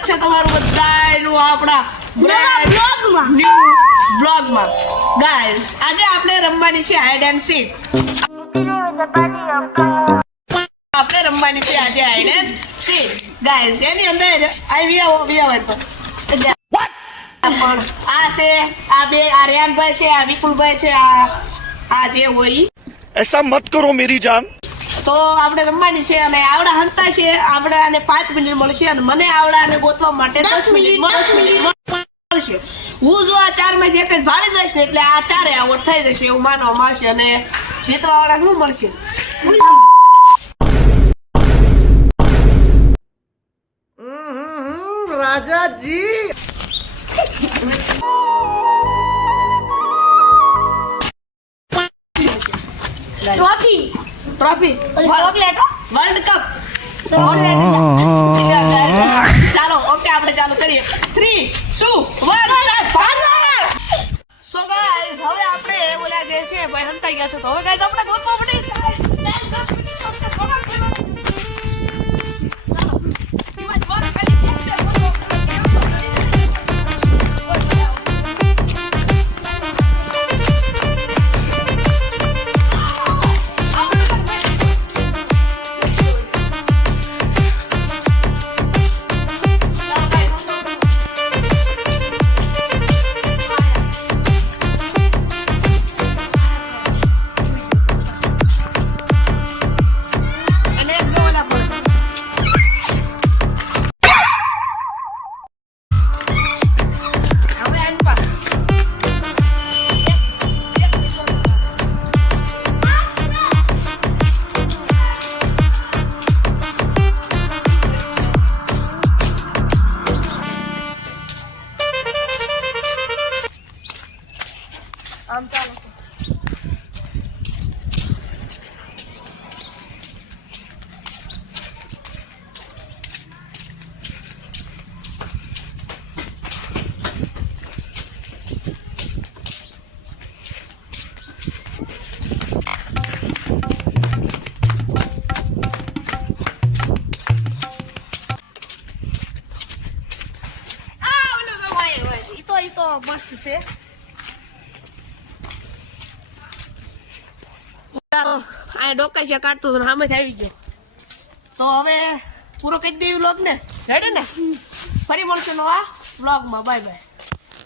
સ્વાગત છે તમારું બધાનું આપણા ન્યૂ બ્લોગમાં ગાઈસ આજે આપણે રમવાની છે હાઈડ એન્ડ સીક આપણે રમવાની છે આજે હાઈડ એન્ડ સીક ગાઈસ એની અંદર વિયાવર પર આ છે આ બે આર્યનભાઈ છે આ વિપુલભાઈ છે આ જે હોય ऐसा मत करो मेरी जान તો આપણે રમવાની છે અને આવડા હંતા છે આપણે આને 5 મિનિટ મળશે અને મને આવડાને ગોતવા માટે 10 મિનિટ મળશે હું જો આ 4 માંથી એક જ ભાળી જઈશ ને એટલે આ 4 આવડ થઈ જશે એવું માનવામાં આવશે અને જીતવા વાળાને શું મળશે રાજાજી ટ્રોફી વર્લ્ડ કપ ચાલો ઓકે આપણે ચાલુ કરીએ 3 2 1 સો ગાઈસ હવે આપણે બોલ્યા જે છે ભાઈ હંતાઈ ગયા છે તો હવે ગાઈસ આપણે ગોતવા પડે આમ ચાલો ઈ તો મસ્ત છે આ ડોકા છે કાઢતો તો સામે આવી ગયો તો હવે પૂરો કરી દેવી વ્લોગ ને રેડી ને ફરી મળશે નવા વ્લોગમાં બાય બાય